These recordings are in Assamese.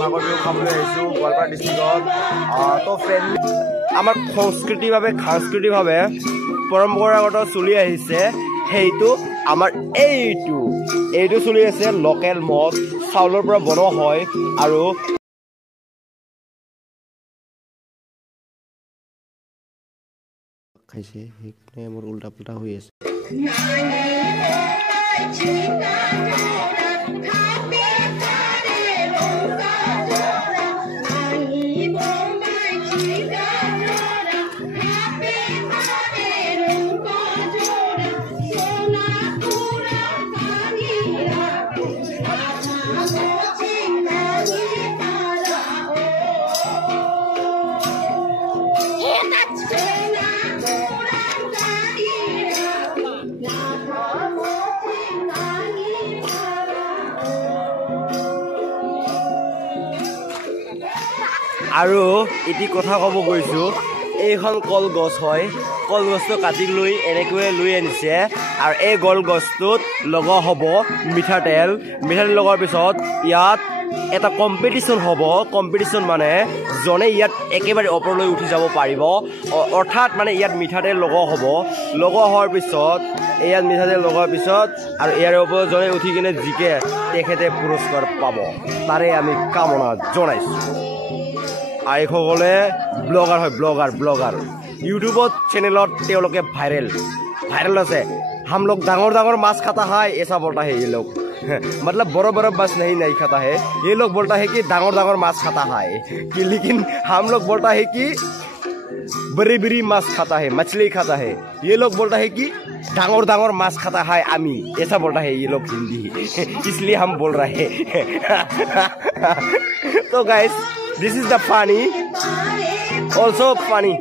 মাঘৰ বিহু খাবলৈ আহিছোঁ গোৱালপাৰা ডিষ্ট্ৰিক্টত। তো ফ্ৰেণ্ড আমাৰ সাংস্কৃতিকভাৱে পৰম্পৰাগত চলি আহিছে সেইটো আমাৰ এইটো চলি আছে লোকেল মদ চাউলৰ পৰা বনোৱা হয় আৰু খাইছে সেইকাৰণে মোৰ উল্টা পুল্টা হৈ আছে। আৰু এটি কথা ক'ব গৈছোঁ, এইখন কলগছ হয়, কলগছটো কাটি লৈ এনেকৈ লৈ আনিছে আৰু এই কলগছটোত লগোৱা হ'ব মিঠাতেল লগোৱাৰ পিছত ইয়াত এটা কম্পিটিশ্যন হ'ব। কম্পিটিশ্যন মানে জনে ইয়াত একেবাৰে ওপৰলৈ উঠি যাব পাৰিব, অৰ্থাৎ মানে ইয়াত মিঠাতেল লগোৱা হ'ব। লগোৱা হোৱাৰ পিছত ইয়াত মিঠাতেল লগোৱাৰ পিছত আৰু ইয়াৰ ওপৰত জনে উঠি কিনে জিকে তেখেতে পুৰস্কাৰ পাব, তাৰে আমি কামনা জনাইছোঁ। আইসকলে ব্লগাৰ হয়, ব্লগাৰ ইউটিউবত চেনেলত তেওঁলোকে ভাইৰেল আছে। हम लोग डांगोर माछ खाता है ऐसा बोलता है ये लोग मतलब बड़ा माछ नहीं खाता है। ये लोग बोलता है कि डांगोर माछ खाता है कि, लेकिन हम लोग बोलता है कि बड़ी माछ खाता है, मछली खाता है। ये लोग बोलता है कि डांगोर माछ खाता है आमी, ऐसा बोलता है ये लोग हिंदी इसलिए हम बोल रहे हैं। तो guys this is the funny, also funny.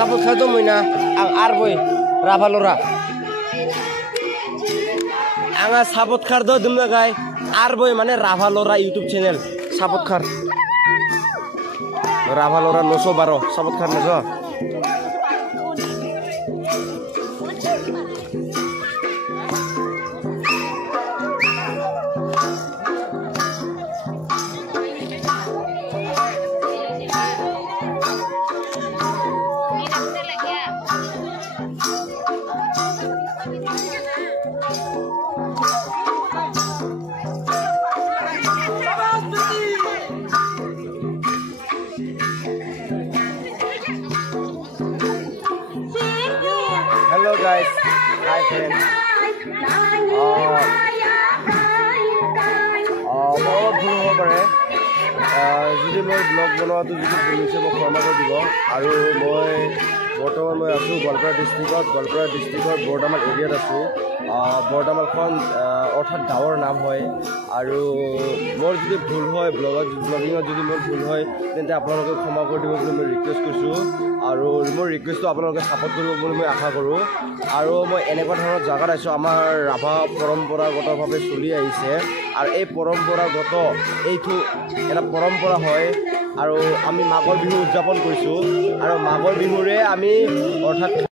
Sabut khado moina ang arboy ravalora anga sabut khardo dumna gai arboy mane ravalora YouTube channel sabut khar ravalora 912 sabut khar nejo Hello guys, hi friends. बहुत भूल हो पड़े जी मैं ब्लग बनवा जी भूल से मैं क्षमा कर दी और मैं बर्तमान मैं आसो गोवालपारा डिस्ट्रिक्टर बरदामाल एरियात आसो। बरदामालखन अर्थात गाँवर नाम है और मोर जी भूल है ब्लगिंग जो मोर भूल है तेंते आपलोके क्षमा कर दी मैं रिक्वेस्ट करछो और मोर रिक्वेस्ट आपलोके सपोर्ट करिब मैं आशा करूँ। और मैं एनेकुवा धৰণৰ জাগাত आइছো आमार राभा परम्परागतभावे चलि आइছে और এই परम्परागत এইটো এটা परम्परा হয় और आमी माघर बिहु उदযাপन কৰিছো और माघर बिहुरे आमी अर्थात